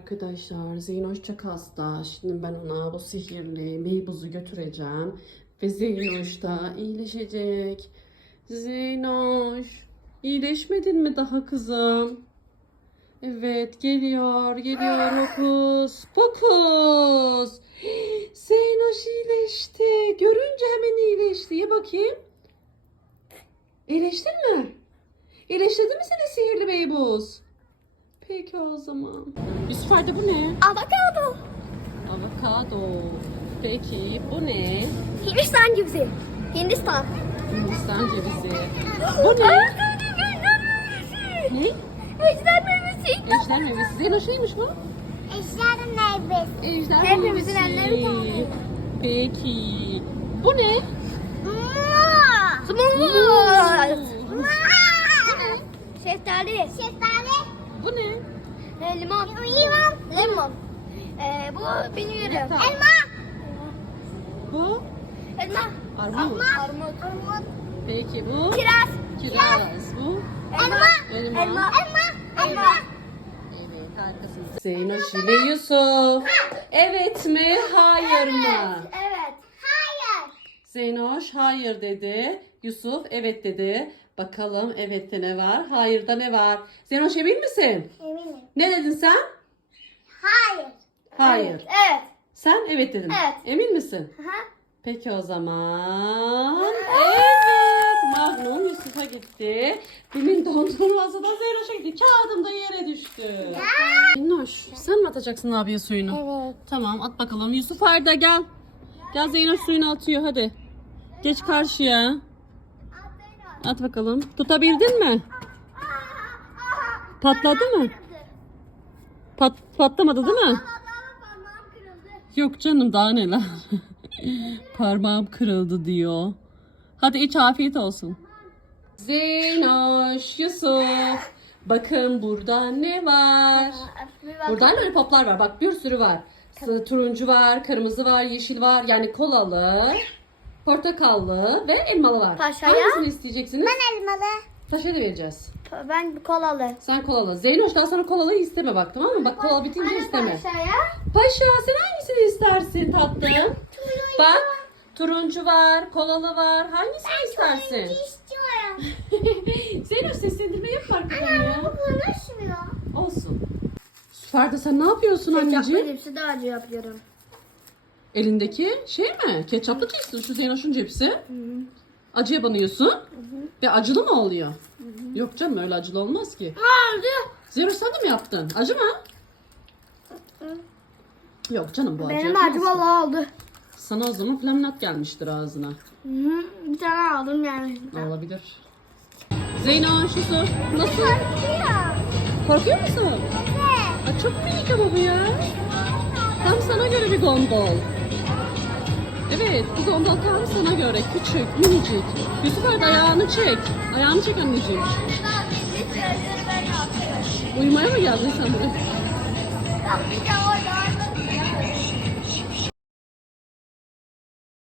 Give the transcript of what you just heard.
Arkadaşlar Zeynoş çok hasta. Şimdi ben ona bu sihirli meybuzu götüreceğim. Ve Zeynoş da iyileşecek. Zeynoş iyileşmedin mi daha kızım? Evet geliyor geliyor hokus pokus. Zeynoş iyileşti. Görünce hemen iyileşti. Ye bakayım. İyileştin mi? İyileştirdi mi seni sihirli meybuz? Peki o zaman. Yusuf Arda bu ne? Avokado. Avokado. Peki bu ne? Hindistan cevizi. Hindistan. Hindistan cevizi. Bu ne? Ne? Ejder meyvesi. Ejder meyvesi. Zeyno şeymiş bu? Ejder meyvesi. Ejder Hepimizin elleri bağlı. Peki. Bu ne? Smooth. Şeftali. Şeftali. Bu ne? E, limon. Limon. Limon. E, bu bilmiyorum. Elma. Bu? Elma. Armut. Armut. Armut. Peki bu? Kiraz. Kiraz. Bu? Elma. Elma. Elma. Elma. Evet harikasınız. Zeynoş ile Yusuf. Evet mi? Hayır mı? Evet. Hayır. Zeynoş hayır dedi. Yusuf evet dedi. Bakalım evette ne var? Hayırda ne var? Zeynoş emin misin? Eminim. Ne dedin sen? Hayır. Hayır. Evet. Sen evet dedin. Evet. Emin misin? Aha. Peki o zaman. Evet. Magnum Yusuf'a gitti. Demin dondurması da Zeynoş'a gitti. Kağıdım da yere düştü. Zeynoş sen mi atacaksın abiye suyunu? Evet. Tamam at bakalım. Yusuf Arda gel. Gel Zeynoş suyunu atıyor hadi. Geç karşıya. At bakalım. Tutabildin mi? Patladı mı? Pat patlamadı değil mi? Yok canım daha neler. Parmağım kırıldı diyor. Hadi iç afiyet olsun. Zeynoş, Yusuf. Bakın burada ne var? Burada lollipoplar var. Bak bir sürü var. Turuncu var, kırmızı var, yeşil var. Yani kolalı, portakallı ve elmalı var. Paşaya? Hangisini isteyeceksiniz? elmalı. Paşa'ya da vereceğiz. Ben kolalı. Sen kolalı. Zeynoş daha sonra kolalı isteme bak tamam mı? Bak kola bitince isteme. Paşaya. Paşa sen hangisini istersin tatlım? Bak turuncu var, kolalı var. Hangisini istersin? istiyorum. Zeynoş seslendirme yap arkadan ya. konuşmuyor. Olsun. Ferda sen ne yapıyorsun anneciğim? cipsi de acı yapıyorum. Elindeki şey mi? Ketçaplı cipsi. Şu Zeynoş'un cipsi. Acıya banıyorsun. Ve acılı mı oluyor? Yok canım öyle acılı olmaz ki. Acı. Zeynoş sen de mi yaptın? Acı mı? Yok canım bu acı Benim yapmaz acı ki. vallahi oldu. Sana o zaman flaminat gelmiştir ağzına. Hı. Bir tane aldım yani. Olabilir. Zeynoş, Yusuf. Nasıl? Ya. Korkuyor musun? Evet. Aa, çok minik ama bu ya. Tam sana göre bir gondol. Evet, gondol tam sana göre. Küçük, minicik. Yusuf hadi ayağını çek. Ayağını çek anneciğim. Uyumaya mı geldin sen de